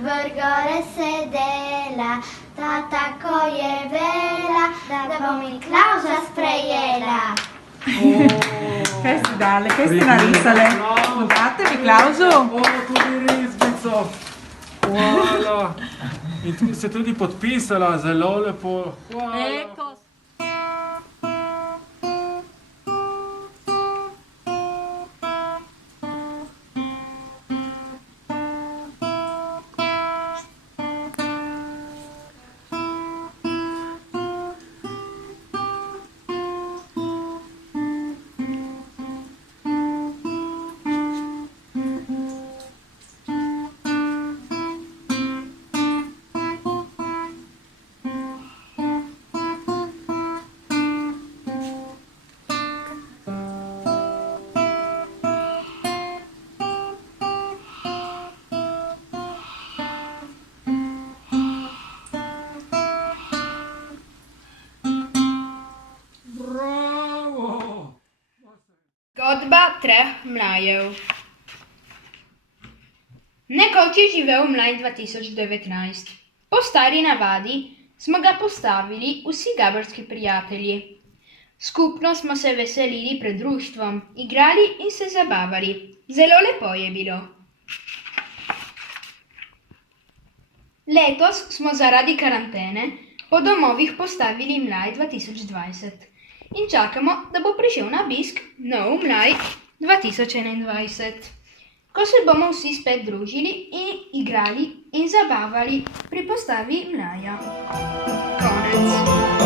vrgore sedela, ta tako je vela, da bo Miklavža sprejela. Kaj ste dali, kaj ste narisali? Date Miklavžu? Tudi risbico. Hvala. In tu ste tudi podpisala, zelo lepo. Hvala. Zgodba treh mlajev. Nekoč je živel mlaj 2019. Po stari navadi smo ga postavili vsi gaborski prijatelji. Skupno smo se veselili pred društvom, igrali in se zabavali. Zelo lepo je bilo. Letos smo zaradi karantene po domovih postavili mlaj 2020 in čakamo, da bo prišel na obisk nov mlaj 2021, ko se bomo vsi spet družili in igrali in zabavali pri postavi mlaja. Konec.